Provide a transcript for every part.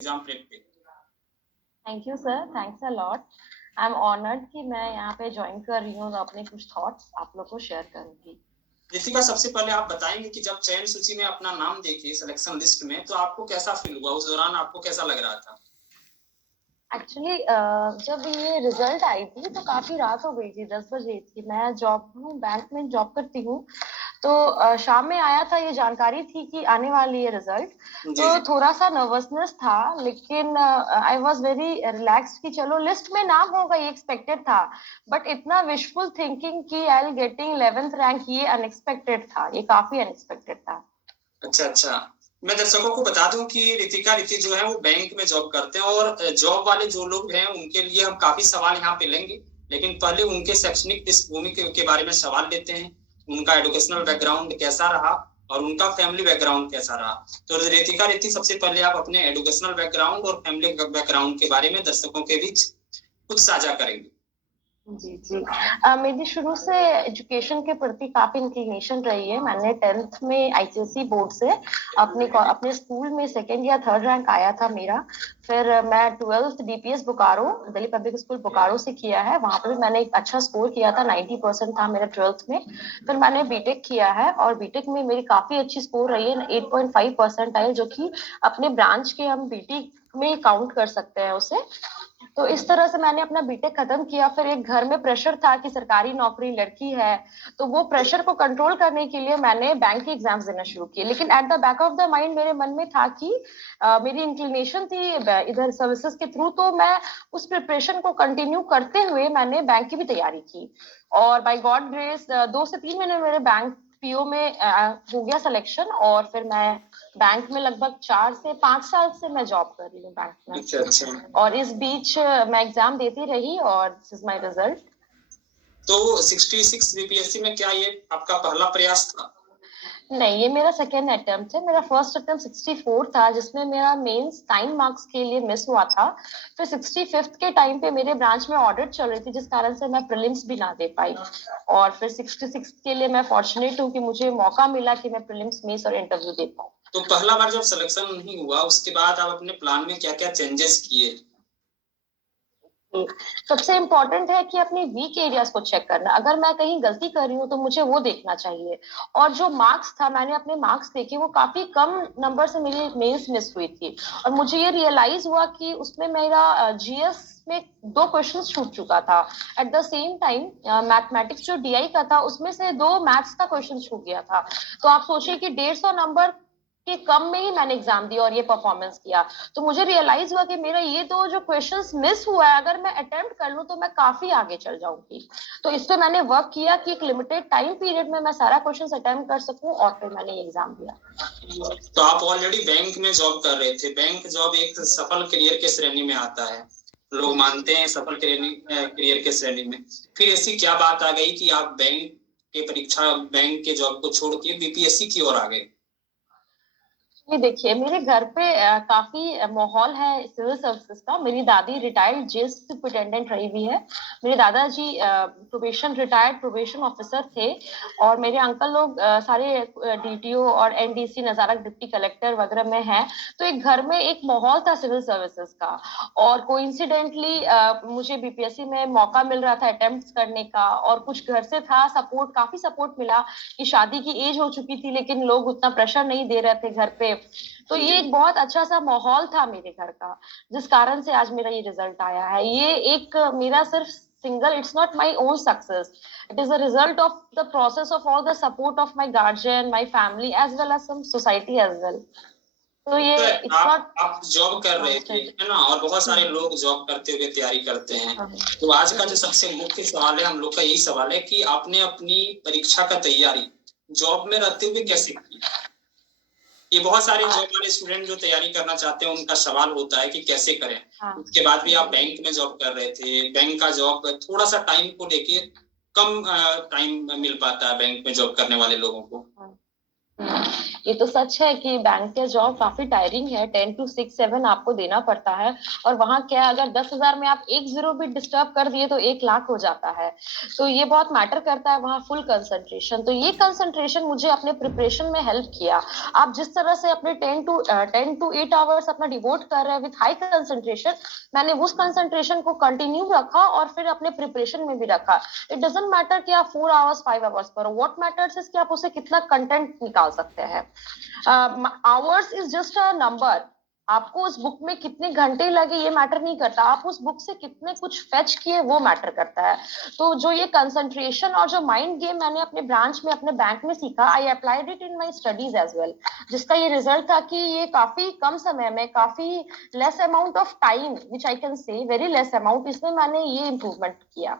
Exam prep पे। Thank you sir, thanks a lot. I am honoured कि मैं यहाँ पे ज्वाइन कर रही हूँ, अपने कुछ थॉट्स आप लोग को शेयर करूंगी। रितिका, सबसे पहले आप बताएंगे कि जब चयन सूची में अपना नाम देखे सिलेक्शन लिस्ट में, तो आपको कैसा फील हुआ? उस दौरान आपको कैसा लग रहा था? एक्चुअली जब ये रिजल्ट आई थी तो काफी रात हो गई थी, 10 बजे थी। मैं जॉब हूँ, बैंक में जॉब करती हूँ। तो शाम में आया था, ये जानकारी थी कि आने वाली है रिजल्ट। जी तो जी। थोड़ा सा नर्वसनेस था, लेकिन आई वाज वेरी रिलैक्स्ड कि चलो लिस्ट में नाम होगा, ये एक्सपेक्टेड था। बट इतना विशफुल थिंकिंग कि I will getting 11th rank, ये अनएक्सपेक्टेड था, ये काफी अनएक्सपेक्टेड था। अच्छा अच्छा। मैं दर्शकों को बता दूं कि रिति जो है वो बैंक में जॉब करते हैं, और जॉब वाले जो लोग हैं उनके लिए हम काफी सवाल यहाँ पे लेंगे। लेकिन पहले उनके शैक्षणिक पृष्ठभूमि के बारे में सवाल लेते हैं। उनका एजुकेशनल बैकग्राउंड कैसा रहा और उनका फैमिली बैकग्राउंड कैसा रहा। तो रिति, सबसे पहले आप अपने एजुकेशनल बैकग्राउंड और फैमिली बैकग्राउंड के बारे में दर्शकों के बीच कुछ साझा करेंगे। जी जी। मेरी शुरू से एजुकेशन के प्रति काफी इंक्लिनेशन रही है। मैंने 10th में आईसीएसई बोर्ड से अपने स्कूल में सेकंड या थर्ड रैंक आया था मेरा। फिर मैं 12th DPS Bokaro, Delhi public school Bokaro से किया है। वहां पर भी मैंने एक अच्छा स्कोर किया था, 90% था मेरा 12th में। फिर मैंने बीटेक किया है और बीटेक में मेरी काफी अच्छी स्कोर रही है, 8.5 परसेंटाइल, जो कि अपने ब्रांच के हम बीटेक में काउंट कर सकते हैं उसे। तो इस तरह से मैंने अपना बीटेक खत्म किया। फिर एक घर में प्रेशर था कि सरकारी नौकरी, लड़की है, तो वो प्रेशर को कंट्रोल करने के लिए मैंने बैंक के एग्जाम्स देना शुरू किए। लेकिन at the back of the mind मेरे मन में था कि मेरी इंक्लिनेशन थी इधर सर्विसेज के थ्रू, तो मैं उस प्रिपरेशन को कंटिन्यू करते हुए मैंने बैंक की भी तैयारी की। और बाय गॉड ग्रेस 2 से 3 महीने मेरे बैंक पीओ में हो गया सिलेक्शन। और फिर मैं बैंक में लगभग 4 से 5 साल से मैं जॉब कर रही हूँ बैंक में। अच्छा अच्छा। और इस बीच मैं एग्जाम देती रही और दिस इज माय रिजल्ट। तो 66 बीपीएससी में क्या ये आपका पहला प्रयास था? नहीं, ये मेरा सेकेंड अटेम्प्ट है। मेरा फर्स्ट अटेम्प्ट 64 था, जिसमें मेरा मेंस 9 मार्क्स के लिए मिस हुआ था। फिर 65th के टाइम पे मेरे ब्रांच में ऑडिट चल रही थी, जिस कारण से मैं प्रीलिम्स भी ना दे पाई। और फिर 66 के लिए मैं फॉर्चुनेट हूँ कि मुझे मौका मिला कि मैं प्रीलिम्स, मेंस और इंटरव्यू दे पाऊँ। तो पहला बार जब सिलेक्शन नहीं हुआ, उसके बाद आप अपने प्लान में क्या क्या चेंजेस किए? सबसे इम्पोर्टेंट है कि अपनी वीक एरियाज को चेक करना। अगर मैं कहीं गलती कर रही हूँ तो मुझे वो देखना चाहिए। और जो मार्क्स था, मैंने अपने मार्क्स देखे, वो काफी कम नंबर से मेरी मेंस मिस हुई थी। और मुझे ये रियलाइज हुआ कि उसमें मेरा जीएस में 2 क्वेश्चन छूट चुका था। At the same time mathematics जो डीआई का था, उसमें से 2 मैथ्स का क्वेश्चन छूट गया था। तो आप सोचिए कि 150 नंबर के कम में ही मैंने एग्जाम दिया और ये परफॉर्मेंस किया। तो मुझे रियलाइज हुआ कि मेरा ये 2 जो क्वेश्चंस मिस हुआ है, अगर मैं अटेम्प्ट कर लूं तो मैं काफी आगे चल जाऊंगी। तो इस पे मैंने वर्क किया कि एक लिमिटेड टाइम पीरियड में मैं सारा क्वेश्चंस अटेम्प्ट कर सकूं, और फिर मैंने एग्जाम दिया। तो आप ऑलरेडी बैंक में जॉब कर रहे थे। बैंक जॉब एक सफल करियर के श्रेणी में आता है, लोग मानते हैं सफल करियर के श्रेणी में। फिर ऐसी क्या बात आ गई कि आप बैंक के जॉब को छोड़ के बीपीएससी की ओर आ गए? ये देखिए, मेरे घर पे काफी माहौल है सिविल सर्विसेज का। मेरी दादी रिटायर्ड जेल सुपरिटेंडेंट रही हुई है। मेरे दादाजी रिटायर्ड प्रोबेशन ऑफिसर थे। और मेरे अंकल लोग सारे डीटीओ और एनडीसी, नजारक डिप्टी कलेक्टर वगैरह में हैं। तो एक घर में एक माहौल था सिविल सर्विसेज का। और कोइंसिडेंटली मुझे बीपीएससी में मौका मिल रहा था अटेम्प्ट करने का। और कुछ घर से था सपोर्ट, काफी सपोर्ट मिला कि शादी की एज हो चुकी थी, लेकिन लोग उतना प्रेशर नहीं दे रहे थे घर पे। तो ये एक बहुत अच्छा सा माहौल था मेरे घर का, जिस कारण से आज मेरा ये रिजल्ट आया है। ये एक मेरा सिर्फ single, it's not my own success, it is a result of the process of all the support of my guardian, my family, as well as some society as well. तो ये तो इट्स नॉट आप job कर रहे थे, constant. है ना, और बहुत सारे लोग जॉब करते हुए तैयारी करते हैं। तो आज का जो सबसे मुख्य सवाल है, हम लोग का यही सवाल है कि आपने अपनी परीक्षा का तैयारी जॉब में रहते हुए कैसे की? ये बहुत सारे जॉब वाले स्टूडेंट जो तैयारी करना चाहते हैं, उनका सवाल होता है कि कैसे करें। उसके बाद भी आप बैंक में जॉब कर रहे थे। बैंक का जॉब थोड़ा सा टाइम को लेके कम टाइम मिल पाता है बैंक में जॉब करने वाले लोगों को। ये तो सच है कि बैंक का जॉब काफी टायरिंग है। 10 to 6 7 आपको देना पड़ता है। और वहां क्या है, अगर 10,000 में आप एक जीरो भी डिस्टर्ब कर दिए तो 1 लाख हो जाता है। तो ये बहुत मैटर करता है वहाँ फुल कंसंट्रेशन। तो ये कंसंट्रेशन मुझे अपने प्रिपरेशन में हेल्प किया। आप जिस तरह से अपने 10 to 8 आवर्स अपना डिवोट कर रहे हैं विथ हाई कंसंट्रेशन, मैंने उस कंसंट्रेशन को कंटिन्यू रखा और फिर अपने प्रिपरेशन में भी रखा। इट डजेंट मैटर कि आप 4 आवर्स 5 आवर्स करो, व्हाट मैटर्स इज कि आप उसे कितना कंटेंट निकाल सकते हैं। Hours is just a number. आपको उस बुक में कितने घंटे लगे ये मैटर नहीं करता, आप उस बुक से कितने कुछ फेच किए वो मैटर करता है। तो जो ये कंसंट्रेशन और जो माइंड गेम मैंने अपने ब्रांच में अपने बैंक में सीखा, I applied it in my studies as well. जिसका ये रिजल्ट था कि ये काफी कम समय में, काफी less amount of time, which I can say very less amount, इसमें मैंने ये इम्प्रूवमेंट किया।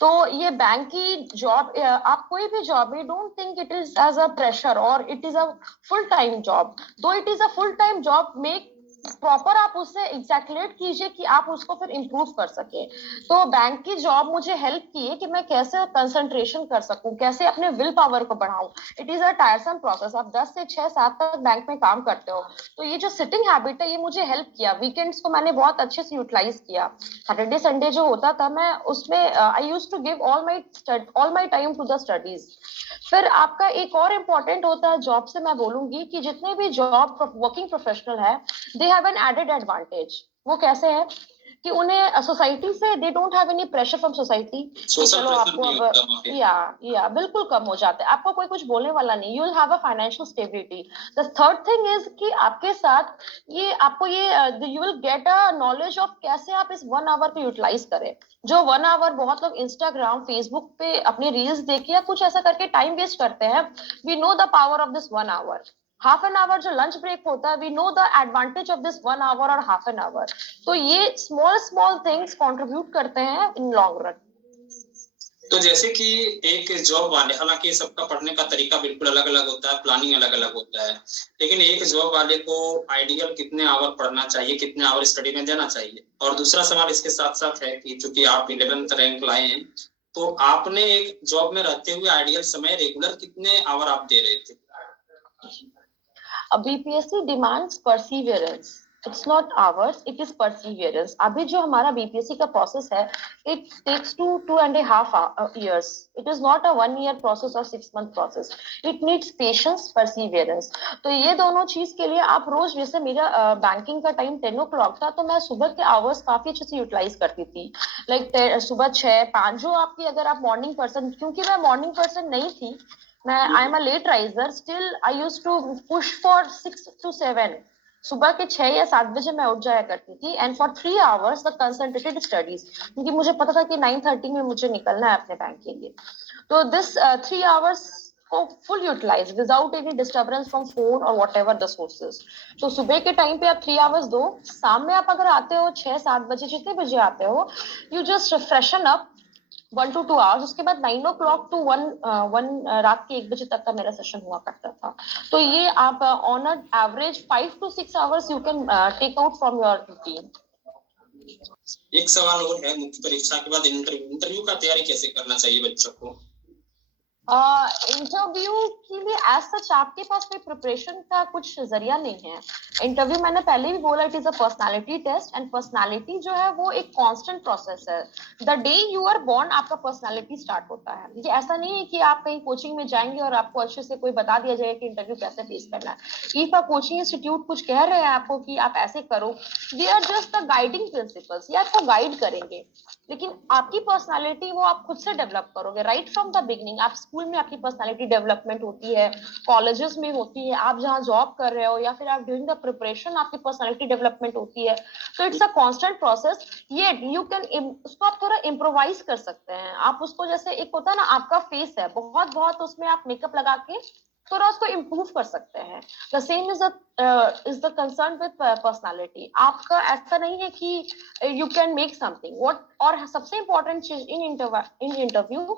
तो ये बैंक की जॉब, आप कोई भी job, you don't think it is as a pressure और it is a full time job. Though it is a full time job, make proper आप उससे एग्जैक्युलेट कीजिए कि आप उसको फिर इम्प्रूव कर सके। तो बैंक की जॉब मुझे हेल्प की है कि मैं कैसे कंसंट्रेशन कर सकूं, कैसे अपने विल पावर को बढ़ाऊं। It is a tiresome process. आप 10 से 6 7 तक बैंक में काम करते हो, तो ये जो सिटिंग हैबिट है ये मुझे हेल्प किया। वीकेंड्स को मैंने बहुत अच्छे से यूटिलाइज किया। सैटरडे संडे जो होता था, मैं उसमें I use to give all my time to the studies. फिर आपका एक और इम्पोर्टेंट होता है जॉब से, मैं बोलूंगी कि जितने भी जॉब वर्किंग प्रोफेशनल है, they have an added advantage. वो कैसे है कि उन्हें सोसाइटी से, they don't have any pressure from society कि सोशल चलो प्रेशर आपको भी अब, होता है वहाँ पे। या बिल्कुल कम हो जाता है, आपको कोई कुछ बोलने वाला नहीं। You will have a financial stability. The third thing is कि आपके साथ ये आपको ये you will get a knowledge of कैसे आप इस 1 आवर को यूटिलाइज करें। जो 1 आवर बहुत लोग इंस्टाग्राम फेसबुक पे अपनी रील्स देख या कुछ ऐसा करके टाइम वेस्ट करते हैं, we know the power of this 1 hour. Half an hour जो लंच ब्रेक होता है, we know the advantage of this 1 hour और हाफ एन आवर। तो ये स्मॉल स्मॉल थिंग्स कंट्रीब्यूट करते हैं इन लॉन्ग रन। तो जैसे कि एक जॉब वाले, हालांकि सबका पढ़ने का तरीका बिल्कुल अलग अलग होता है, प्लानिंग अलग अलग होता है, लेकिन एक जॉब वाले को आइडियल कितने आवर पढ़ना चाहिए, कितने आवर स्टडी में देना चाहिए? और दूसरा सवाल इसके साथ साथ है कि चूंकि आप 11th रैंक लाए हैं, तो आपने एक जॉब में रहते हुए आइडियल समय रेगुलर कितने आवर आप दे रहे थे? BPSC demands perseverance, it's not hours, it is perseverance. अभी जो हमारा बीपीएससी का प्रोसेस है, it takes 2.5 years। It is not a 1 year process और 6 month process. It needs patience, perseverance. तो ये दोनों चीज के लिए आप रोज, जैसे मेरा बैंकिंग का टाइम 10 o'clock था, तो मैं सुबह के आवर्स काफी अच्छे से यूटिलाइज करती थी। लाइक सुबह 6 5, जो आपकी, अगर आप मॉर्निंग पर्सन, क्योंकि मैं मॉर्निंग पर्सन नहीं थी, मैं I am a late riser, still I use to push for 6 to 7। सुबह के 6 या 7 बजे मैं उठ जाया करती थी, and for 3 hours the concentrated studies, क्योंकि मुझे पता था कि 9:30 में मुझे निकलना है अपने बैंक के लिए। तो दिस 3 hours को full utilise without any disturbance from phone और वॉट एवर द सोर्सेज। तो सुबह के टाइम पे आप 3 hours दो, शाम में आप अगर आते हो 6 7 बजे, जितने बजे आते हो, you just freshen up 1 to 2 hours। उसके बाद 9 o'clock to 1 रात के 1 बजे तक का मेरा सेशन हुआ करता था। तो ये आप on average 5 to 6 hours you can take out from your routine. एक सवाल और है, मुख्य परीक्षा के बाद इंटरव्यू का तैयारी कैसे करना चाहिए बच्चों को? इंटरव्यू के लिए एज सच आपके पास कोई प्रिपरेशन का कुछ जरिया नहीं है। इंटरव्यू, मैंने पहले भी बोला, it is a personality test, and personality जो है वो एक कांस्टेंट प्रोसेस है। The day you are born आपका पर्सनालिटी स्टार्ट होता है। ये ऐसा नहीं है कि आप कहीं कोचिंग में जाएंगे और आपको अच्छे से कोई बता दिया जाएगा कि इंटरव्यू कैसे फेस करना है। इफ अ कोचिंग इंस्टीट्यूट कुछ कह रहे हैं आपको कि आप ऐसे करो, they are just the guiding principles, ये आपको गाइड करेंगे। लेकिन आपकी पर्सनालिटी वो आप खुद से डेवलप करोगे राइट फ्रॉम द बिगनिंग। आप स्कूल में आपकी पर्सनालिटी डेवलपमेंट होती है, कॉलेजेस में होती है, आप जहाँ जॉब कर रहे हो या फिर आप ड्यूरिंग द प्रिपरेशन आपकी पर्सनालिटी डेवलपमेंट होती है। तो इट्स अ कांस्टेंट प्रोसेस। ये यू कैन उसको आप थोड़ा इम्प्रोवाइज कर सकते हैं। आप उसको, जैसे एक होता है ना, आपका फेस है, बहुत बहुत उसमें आप मेकअप लगा के थोड़ा उसको इम्प्रूव कर सकते हैं। The same is the concern with personality. आपका ऐसा नहीं है कि you can make something what. और सबसे इंपॉर्टेंट चीज इन इंटरव्यू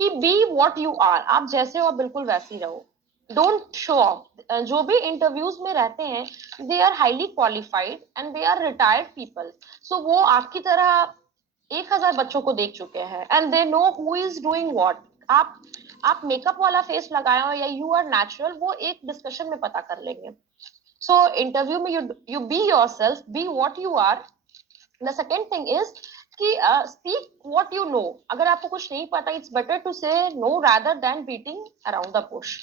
कि बी व्हाट यू आर, आप जैसे हो बिल्कुल वैसे ही रहो। Don't show off. जो भी इंटरव्यूज में रहते हैं, they are highly qualified and they are retired people. So वो आपकी तरह 1,000 बच्चों को देख चुके हैं, and they know who is doing what. आप मेकअप वाला फेस लगाए हो या यू आर नेचुरल, वो एक डिस्कशन में पता कर लेंगे। सो इंटरव्यू में you be yourself, be what you are. The second thing is कि स्पीक व्हाट यू नो। अगर आपको कुछ नहीं पता, it's better to say no rather than beating around the bush.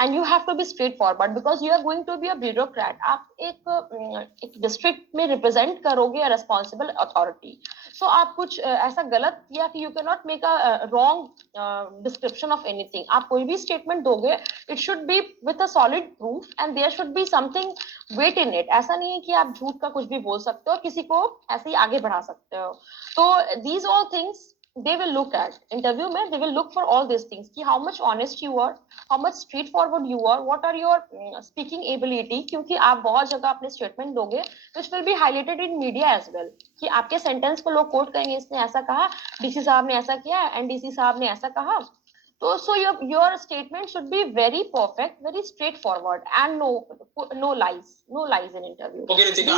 And you have to be straightforward because you are going to be a bureaucrat. आप एक district में represent करोगे responsible authority. सो आप कुछ ऐसा गलत, या कि you can not make a wrong description of anything. आप कोई भी स्टेटमेंट दोगे, it should be with a solid proof and there should be something weight in it. ऐसा नहीं है कि आप झूठ का कुछ भी बोल सकते हो और किसी को ऐसे ही आगे बढ़ा सकते हो। तो these all things they will look at interview mein, they will look for all these things ki how much honest you are, how much straightforward you are, what are your speaking ability। क्योंकि आप बहुत जगह अपने statement दोगे which will be highlighted in media as well कि आपके sentence को लोग कोट करेंगे, इसने ऐसा कहा, डीसी साहब ने ऐसा किया, एनडीसी साहब ने ऐसा कहा। तो so your statement should be very perfect, very straightforward and no lies in interview। Okay Ritika,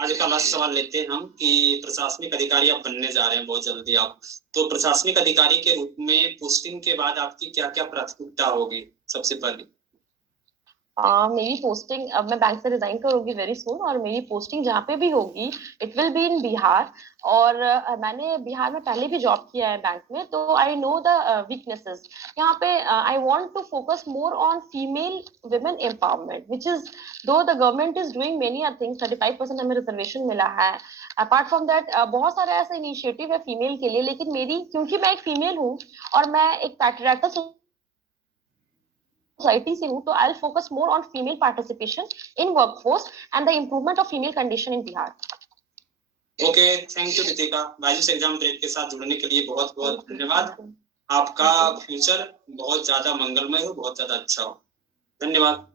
आज का लास्ट सवाल लेते हैं हम कि प्रशासनिक अधिकारी आप बनने जा रहे हैं बहुत जल्दी आप, तो प्रशासनिक अधिकारी के रूप में पोस्टिंग के बाद आपकी क्या क्या प्राथमिकता होगी सबसे पहले? मेरी पोस्टिंग, अब मैं बैंक से रिजाइन करूंगी वेरी सून, और मेरी पोस्टिंग जहाँ पे भी होगी it will be in Bihar. और मैंने बिहार में पहले भी जॉब किया है बैंक में, तो आई नो द वीकनेसेस यहाँ पे। I want to focus more on female women empowerment which is, though the government is doing many other things. 35% हमें रिजर्वेशन मिला है। अपार्ट फ्रॉम दैट बहुत सारे ऐसे इनिशिएटिव है फीमेल के लिए, लेकिन मेरी, क्योंकि मैं एक फीमेल हूँ और मैं एक पैट्रियार्कल सोसाइटी से हूं, तो I will focus more on female participation in workforce and the improvement of female condition in Bihar. Okay, thank you Ritika. Byju's exam prep के साथ जुड़ने के लिए बहुत बहुत धन्यवाद। आपका फ्यूचर बहुत ज्यादा मंगलमय हो, बहुत ज्यादा अच्छा हो। धन्यवाद।